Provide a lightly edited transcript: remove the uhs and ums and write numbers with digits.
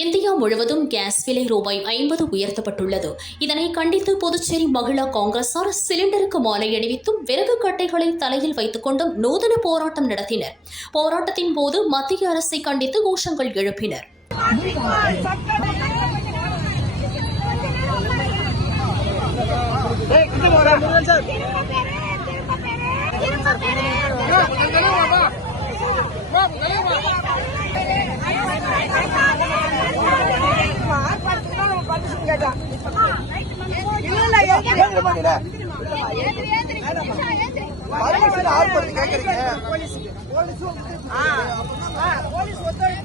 India முழுவதும் case விலை ரூபாய் 50 உயர்த்தப்பட்டுள்ளது. இதனை கண்டித்து புதுச்சேரி மகிழா காங்கிரசார் சிலிண்டருக்கு மாலை அணிவித்தும் விறகு கட்டைகளை தலையில் வைத்துக் கொண்டும் நூதன போராட்டம் நடத்தினர். போராட்டத்தின் போது மத்திய அரசை கண்டித்து கோஷங்கள் எழுப்பினர். போலீஸ்